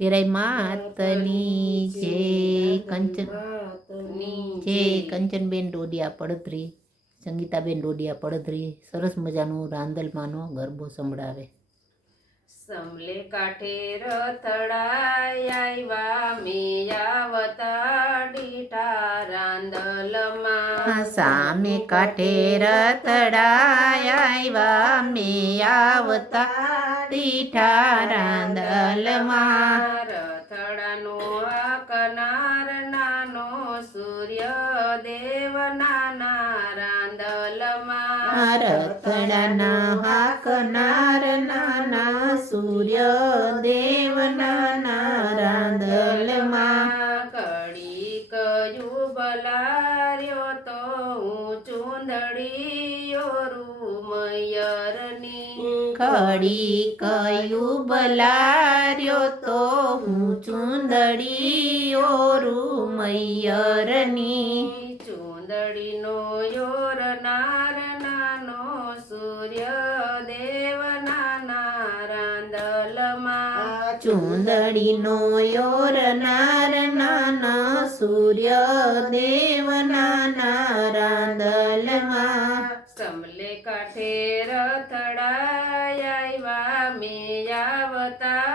વેરાઈ માતની જય કંચન જય કંચનબેન ડોડિયા પડધરી, સંગીતાબેન ડોડિયા પડધરી સરસ મજાનો રાંદલમાંનો ગરબો સંભળાવે. સમલે કાંઠે રથડાયા મેયાવતા ડીઠા રાંદલમાં. સામે કાંઠે રથડાયા મેયાવતા ડીઠા રાંદલમાં. રથડાનો આકનાર નાનો સૂર્ય દેવ નાના રાંદલમાં. રથડાના હાકનાર નાના સૂર્ય દેવ નાના રાંદલમાં. કડી કયું બલાર્યો તો હું ચૂંદડીયો રૂમયરની. કડી કયું બલાર્યો તો હું ચૂંદડીઓ રૂમૈયરની. ચૂંદડીનો યોર નાર નાનો સૂર્ય દેવ નાના રાંદલમાં. ચૂંદડીનો યોર નાર નાના સૂર્ય દેવ નાના રાંદલમાં. સમલે કાંઠે રથડાયા મેયાવતા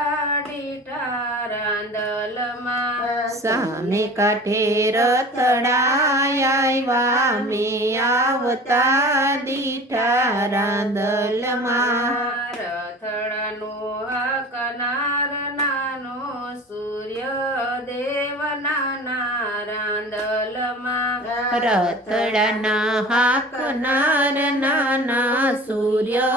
ડીઠા રાંદલમાં. સામે કાંઠે રથડાયા મેયાવતા દીઠા રાંદલમાં. રથડાનો આકનાર નાનો સૂર્ય દેવ નાના રાંદલમાં. રથડાના હાકનાર નાના સૂર્ય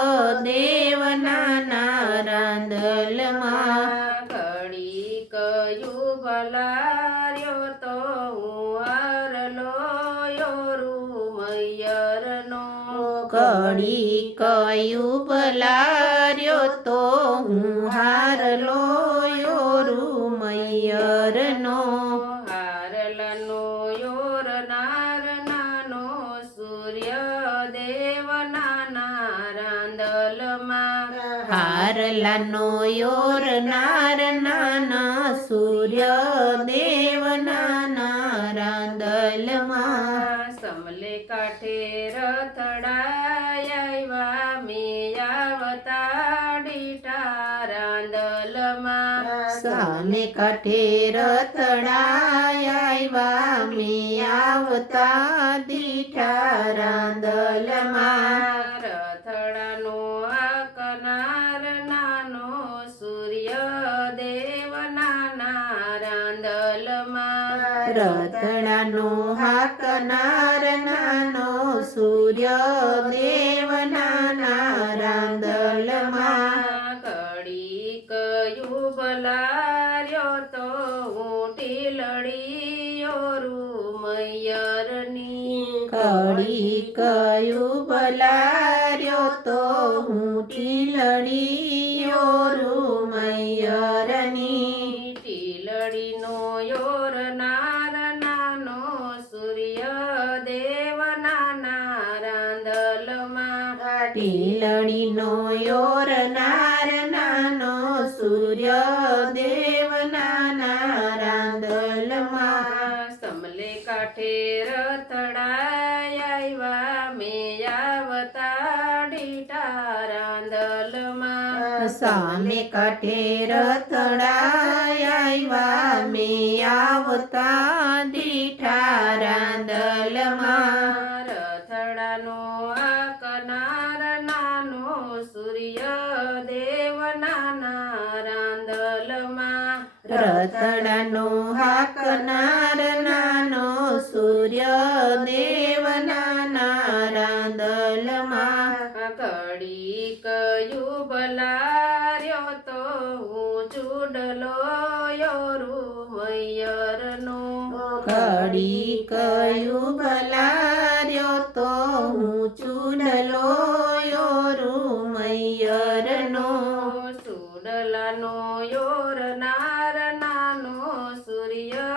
દેવ નાના રાંદલમાં. ઘડી કયું ભલાર્યો તો હું હારલો રૂમયરનો. કડી કયું ભલાર્યો તો હું હારલો રૂમૈયરનો. હારલાનો યોર નાર નાનો સૂર્ય દેવ નાના રાંદલમાં. હારલાનો યોર નાર નાના સૂર્ય દેવ નાના રાંદલમાં. સમલે કાંઠે રથડાયા મેયાવતા ડીઠા રાંદલમાં. સામે કાંઠે રથડાયા મેયાવતા દીઠા રાંદલમાં. રથડાનો આકનાર નાનો સૂર્ય દેવ નાના રાંદલમાં. રથડાનો હાકનાર નાનો સૂર્ય દેવ નાના રાંદલમાં. કડી કયું બલાર્યો તો હું ટીલડીયો રૂમયરની. કડી કયું બલાર્યો તો હું ટીલડીઓ રૂમૈયરની. ટીલડીનો યોર નાર નાનો સૂર્ય દેવ નાના રાંદલમાં. ટીલડીનો યોર નાર નાનો સૂર્ય દેવ નાના રાંદલમાં. સમલે કાંઠે રથડાયા મેયાવતા ડીઠા રાંદલમાં. સામે કાંઠે રથડાયા મેયાવતા દીઠા રાંદલમાં. રથડાનો આકનાર નાનો સૂર્ય દેવ નાના રાંદલમાં. રથડાનો હાકનાર નાનો સૂર્ય દેવ નાના રાંદલમાં. ઘડી કયું બલાર્યો તો હું ચૂડલો રૂમયરનો. કડી કયું ભલાર્યો તો હું ચૂડલો રૂમૈયરનો. સુડલાનો યોર નાર નાનો સૂર્ય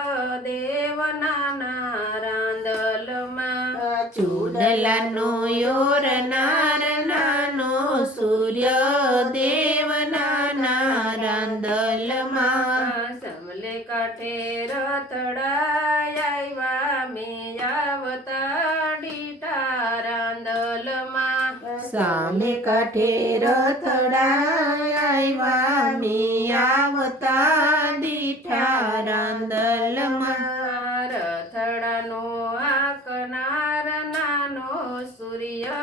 દેવ નાના રાંદલમાં. ચૂડલાનો યોર નાર નાનો સૂર્ય દેવ નાના રાંદલમાં. કાંઠે રથડાયા મેં આવતા ડીઠા રાંદલમાં સામે કાંઠે રથડાયા મેં આવતા દીઠા રાંદલમાં રથડાનો આકનાર નાનો સૂર્ય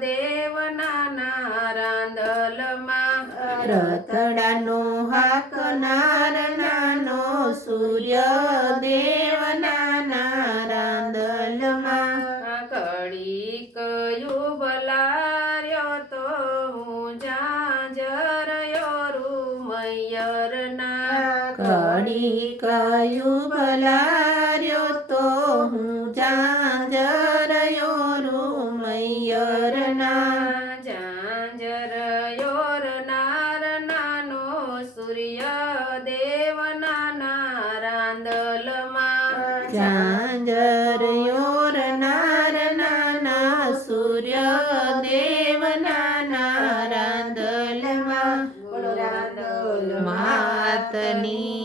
દેવ નાના રાંદલમાં રથડાનો હાકનાર નાનો સૂર્ય દેવ નાના રાંદલમાં કડી કયું બલાર્યો તો હું જાજરયો રૂમૈયરના કડી કયું બલાર્યો તો હું જાંજરયો રૂમૈયરના જાંજરયોર નાર નાનો સૂર્ય દેવ નાના રાંદલમાં જાંજરયોર નાર નાના સૂર્ય દેવ નાના રાંદલમાં માતની